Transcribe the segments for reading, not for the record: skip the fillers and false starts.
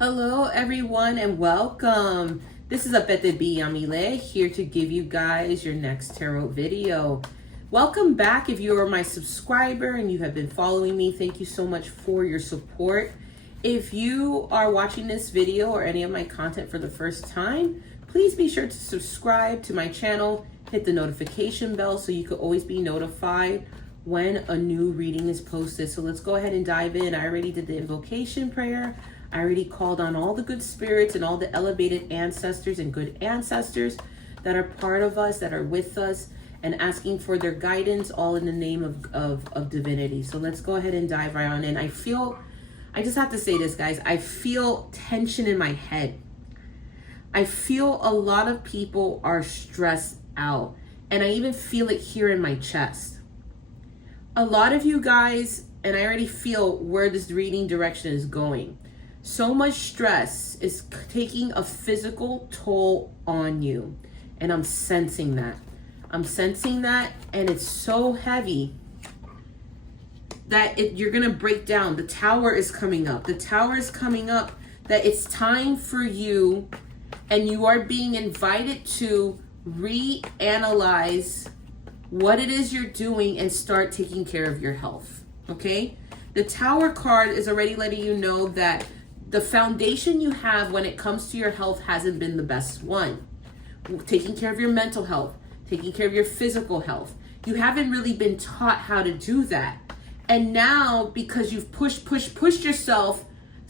Hello everyone and welcome. This is Apete Biyamile here to give you guys your next tarot video. Welcome back if you are my subscriber and you have been following me. Thank you so much for your support. If you are watching this video or any of my content for the first time, please be sure to subscribe to my channel, hit the notification bell so you can always be notified when a new reading is posted. So let's go ahead and dive in. I already did the invocation prayer. I already called on all the good spirits and all the elevated ancestors and good ancestors that are part of us, that are with us, and asking for their guidance, all in the name of divinity. So let's go ahead and dive right on in. I just have to say this, guys. I feel tension in my head. I feel a lot of people are stressed out. And I even feel it here in my chest. A lot of you guys, and I already feel where this reading direction is going. So much stress is taking a physical toll on you. And I'm sensing that. And it's so heavy that you're going to break down. The tower is coming up. That it's time for you, and you are being invited to reanalyze what it is you're doing and start taking care of your health. Okay? The Tower card is already letting you know that the foundation you have when it comes to your health hasn't been the best one. Taking care of your mental health, taking care of your physical health. You haven't really been taught how to do that. And now, because you've pushed yourself,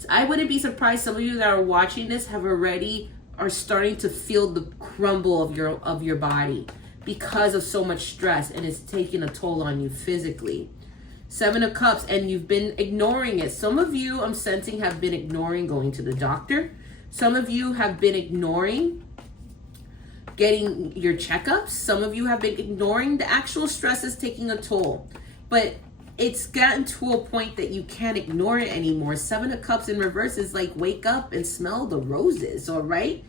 I wouldn't be surprised some of you that are watching this are starting to feel the crumble of your body because of so much stress, and it's taking a toll on you physically. Seven of Cups, and you've been ignoring it. Some of you, I'm sensing, have been ignoring going to the doctor. Some of you have been ignoring getting your checkups. Some of you have been ignoring the actual stress is taking a toll. But it's gotten to a point that you can't ignore it anymore. Seven of Cups in reverse is like, wake up and smell the roses, all right?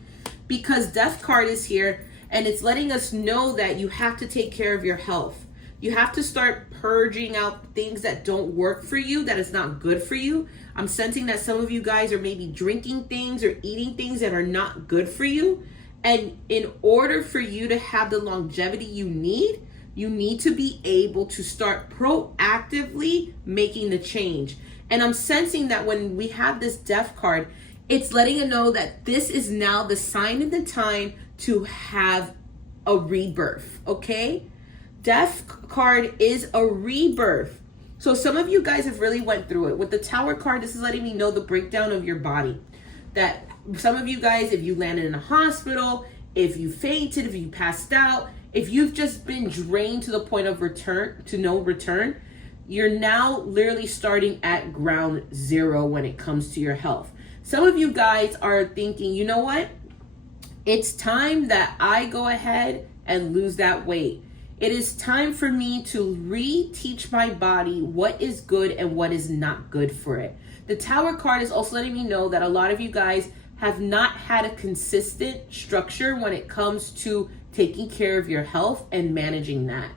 Because Death card is here, and it's letting us know that you have to take care of your health. You have to start purging out things that don't work for you, that is not good for you. I'm sensing that some of you guys are maybe drinking things or eating things that are not good for you. And in order for you to have the longevity you need to be able to start proactively making the change. And I'm sensing that when we have this Death card, it's letting you know that this is now the sign and the time to have a rebirth, okay? Death card is a rebirth. So some of you guys have really went through it. With the Tower card, this is letting me know the breakdown of your body. That some of you guys, if you landed in a hospital, if you fainted, if you passed out, if you've just been drained to the point of no return, you're now literally starting at ground zero when it comes to your health. Some of you guys are thinking, you know what? It's time that I go ahead and lose that weight. It is time for me to reteach my body what is good and what is not good for it. The Tower card is also letting me know that a lot of you guys have not had a consistent structure when it comes to taking care of your health and managing that.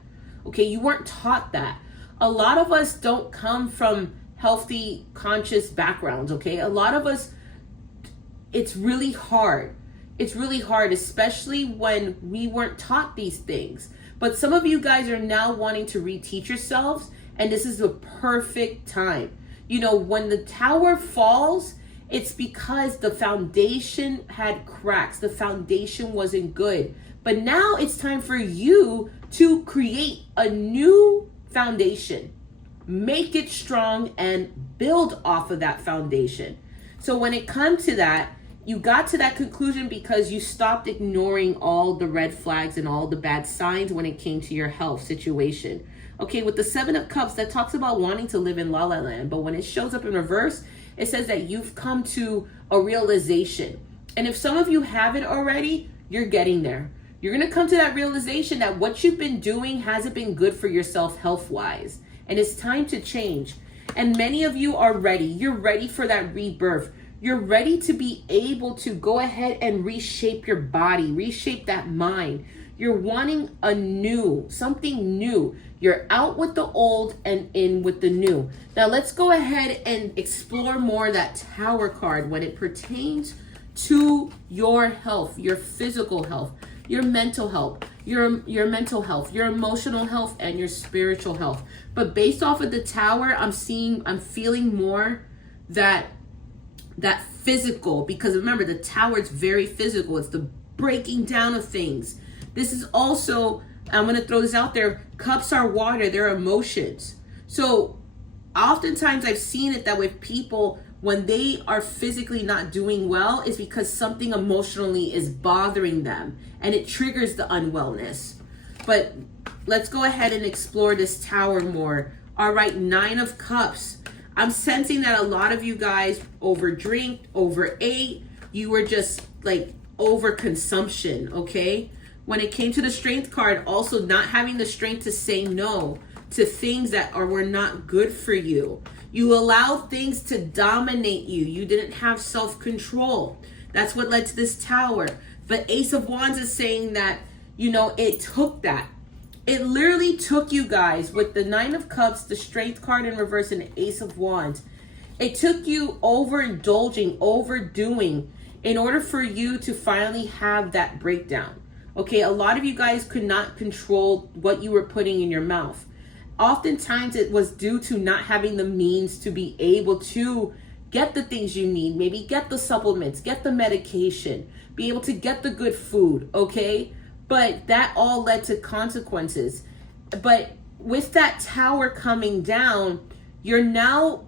Okay, you weren't taught that. A lot of us don't come from healthy, conscious backgrounds, okay? A lot of us, it's really hard. It's really hard, especially when we weren't taught these things. But some of you guys are now wanting to reteach yourselves, and this is the perfect time. You know, when the Tower falls, it's because the foundation had cracks. The foundation wasn't good. But now it's time for you to create a new foundation. Make it strong and build off of that foundation. So when it comes to that, you got to that conclusion because you stopped ignoring all the red flags and all the bad signs when it came to your health situation. Okay, with the Seven of Cups, that talks about wanting to live in La La Land. But when it shows up in reverse, it says that you've come to a realization. And if some of you haven't already, you're getting there. You're going to come to that realization that what you've been doing hasn't been good for yourself health-wise. And it's time to change. And many of you are ready. You're ready for that rebirth. You're ready to be able to go ahead and reshape your body, reshape that mind. You're wanting something new. You're out with the old and in with the new. Now let's go ahead and explore more that Tower card when it pertains to your health, your physical health, your mental health, your mental health, your emotional health, and your spiritual health. But based off of the Tower, I'm feeling more that physical, because remember, the Tower is very physical. It's the breaking down of things. This is also, I'm going to throw this out there, cups are water, they're emotions. So oftentimes I've seen it that with people, when they are physically not doing well, is because something emotionally is bothering them and it triggers the unwellness. But let's go ahead and explore this Tower more. All right, 9 of Cups. I'm sensing that a lot of you guys overdrink, overate. You were just like overconsumption, okay? When it came to the Strength card, also not having the strength to say no to things that were not good for you. You allowed things to dominate you. You didn't have self-control. That's what led to this Tower. The Ace of Wands is saying that, it took that. It literally took you guys with the 9 of Cups, the Strength card in reverse, and the Ace of Wands. It took you overindulging, overdoing in order for you to finally have that breakdown. Okay, a lot of you guys could not control what you were putting in your mouth. Oftentimes it was due to not having the means to be able to get the things you need. Maybe get the supplements, get the medication, be able to get the good food, okay? But that all led to consequences. But with that Tower coming down, you're now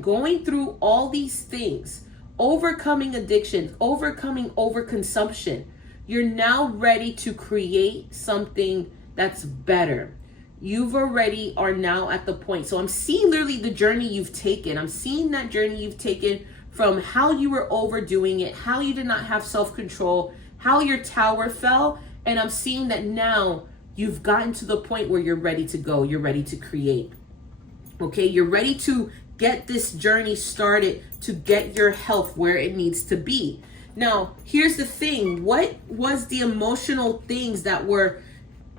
going through all these things, overcoming addictions, overcoming overconsumption. You're now ready to create something that's better. You've already are now at the point. So I'm seeing literally the journey you've taken. I'm seeing that journey you've taken from how you were overdoing it, how you did not have self-control, how your Tower fell. And I'm seeing that now you've gotten to the point where you're ready to go. You're ready to create. Okay, you're ready to get this journey started to get your health where it needs to be. Now, here's the thing. What was the emotional things that were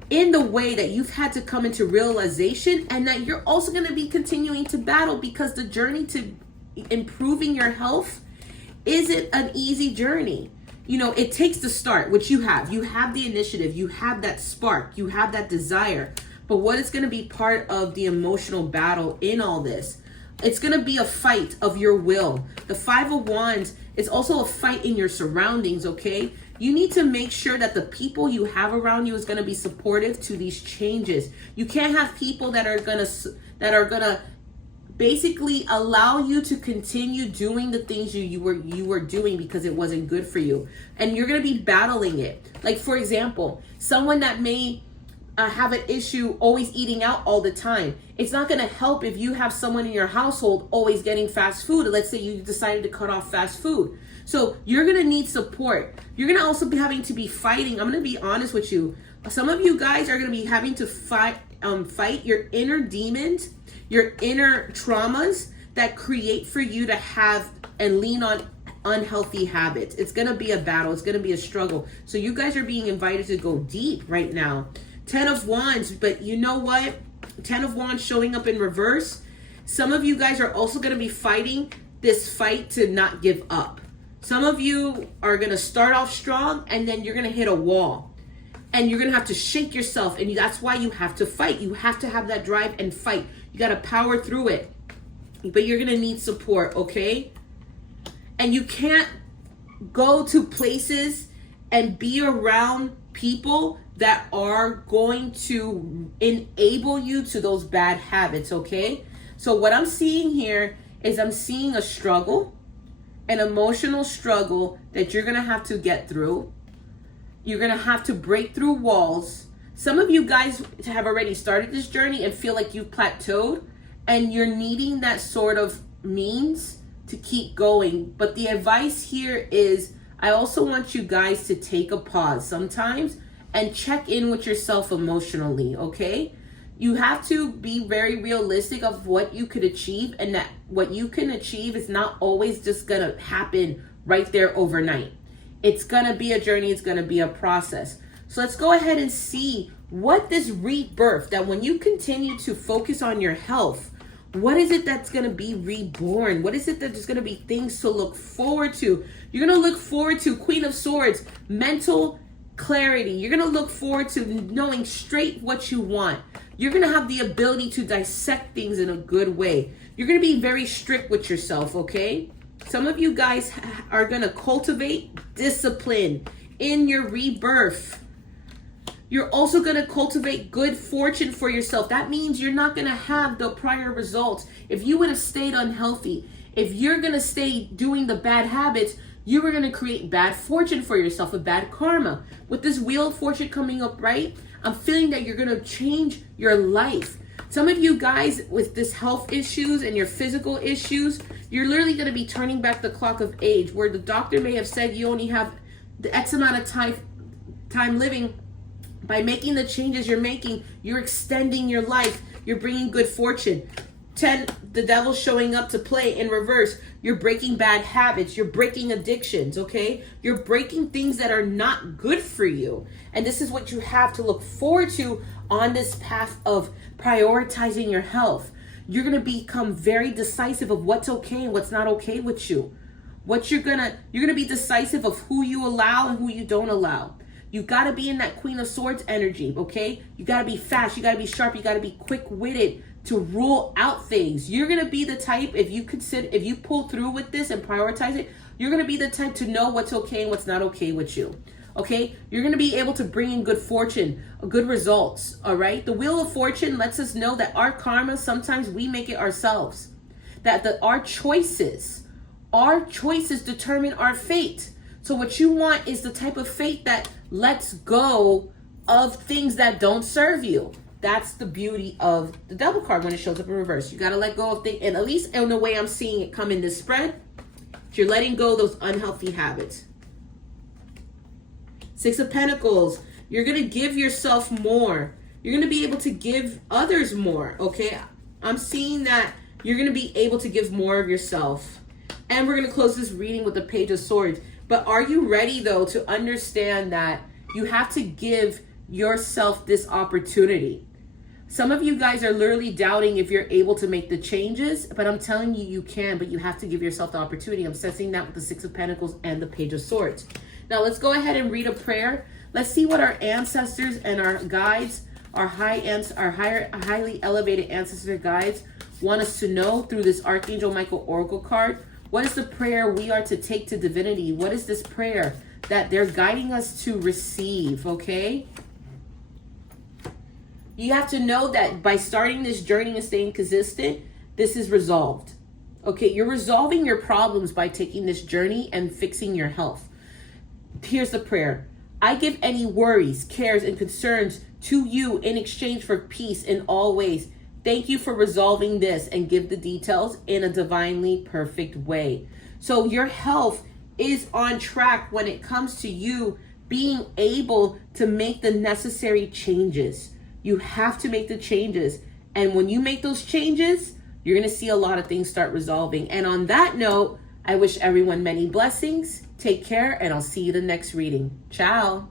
in the way that you've had to come into realization, and that you're also going to be continuing to battle, because the journey to improving your health isn't an easy journey. It takes the start, which you have. You have the initiative. You have that spark. You have that desire. But what is going to be part of the emotional battle in all this? It's going to be a fight of your will. The 5 of Wands is also a fight in your surroundings, okay? You need to make sure that the people you have around you is going to be supportive to these changes. You can't have people that are going to basically allow you to continue doing the things you were doing because it wasn't good for you. And you're going to be battling it. Like, for example, someone that may have an issue always eating out all the time. It's not going to help if you have someone in your household always getting fast food. Let's say you decided to cut off fast food. So you're going to need support. You're going to also be having to be fighting. I'm going to be honest with you. Some of you guys are going to be having to fight your inner demons, your inner traumas that create for you to have and lean on unhealthy habits. It's going to be a battle. It's going to be a struggle. So you guys are being invited to go deep right now. 10 of Wands, but you know what? 10 of Wands showing up in reverse. Some of you guys are also going to be fighting this fight to not give up. Some of you are going to start off strong, and then you're going to hit a wall. And you're going to have to shake yourself, and that's why you have to fight. You have to have that drive and fight. You got to power through it. But you're going to need support, okay? And you can't go to places and be around people that are going to enable you to those bad habits, okay? So what I'm seeing here is I'm seeing a struggle, an emotional struggle that you're going to have to get through. You're going to have to break through walls. Some of you guys have already started this journey and feel like you've plateaued, and you're needing that sort of means to keep going. But the advice here is, I also want you guys to take a pause sometimes and check in with yourself emotionally, okay? You have to be very realistic of what you could achieve, and that what you can achieve is not always just gonna happen right there overnight. It's gonna be a journey, it's gonna be a process. So let's go ahead and see what this rebirth, that when you continue to focus on your health, what is it that's going to be reborn? What is it that there's going to be things to look forward to? You're going to look forward to Queen of Swords, mental clarity. You're going to look forward to knowing straight what you want. You're going to have the ability to dissect things in a good way. You're going to be very strict with yourself, okay? Some of you guys are going to cultivate discipline in your rebirth. You're also going to cultivate good fortune for yourself. That means you're not going to have the prior results. If you would have stayed unhealthy, if you're going to stay doing the bad habits, you were going to create bad fortune for yourself, a bad karma. With this Wheel of Fortune coming up, right? I'm feeling that you're going to change your life. Some of you guys with this health issues and your physical issues, you're literally going to be turning back the clock of age, where the doctor may have said you only have the X amount of time living. By making the changes you're making, you're extending your life. You're bringing good fortune. 10, the devil showing up to play in reverse. You're breaking bad habits. You're breaking addictions, okay? You're breaking things that are not good for you. And this is what you have to look forward to on this path of prioritizing your health. You're going to become very decisive of what's okay and what's not okay with you. You're going to be decisive of who you allow and who you don't allow. You got to be in that Queen of Swords energy, okay? You got to be fast. You got to be sharp. You got to be quick-witted to rule out things. You're going to be the type, if you pull through with this and prioritize it, you're going to be the type to know what's okay and what's not okay with you, okay? You're going to be able to bring in good fortune, good results, all right? The Wheel of Fortune lets us know that our karma, sometimes we make it ourselves. That our choices determine our fate. So what you want is the type of fate that lets go of things that don't serve you. That's the beauty of the Devil card when it shows up in reverse. You got to let go of things, and at least in the way I'm seeing it come in this spread, you're letting go of those unhealthy habits. 6 of Pentacles, you're going to give yourself more. You're going to be able to give others more, okay? I'm seeing that you're going to be able to give more of yourself. And we're going to close this reading with the Page of Swords. But are you ready, though, to understand that you have to give yourself this opportunity? Some of you guys are literally doubting if you're able to make the changes, but I'm telling you, you can, but you have to give yourself the opportunity. I'm sensing that with the 6 of Pentacles and the Page of Swords. Now, let's go ahead and read a prayer. Let's see what our ancestors and our guides, our highly elevated ancestor guides want us to know through this Archangel Michael Oracle card. What is the prayer we are to take to divinity? What is this prayer that they're guiding us to receive, okay? You have to know that by starting this journey and staying consistent, this is resolved. Okay, you're resolving your problems by taking this journey and fixing your health. Here's the prayer. I give any worries, cares, and concerns to you in exchange for peace in all ways. Thank you for resolving this, and give the details in a divinely perfect way. So your health is on track when it comes to you being able to make the necessary changes. You have to make the changes. And when you make those changes, you're going to see a lot of things start resolving. And on that note, I wish everyone many blessings. Take care, and I'll see you the next reading. Ciao.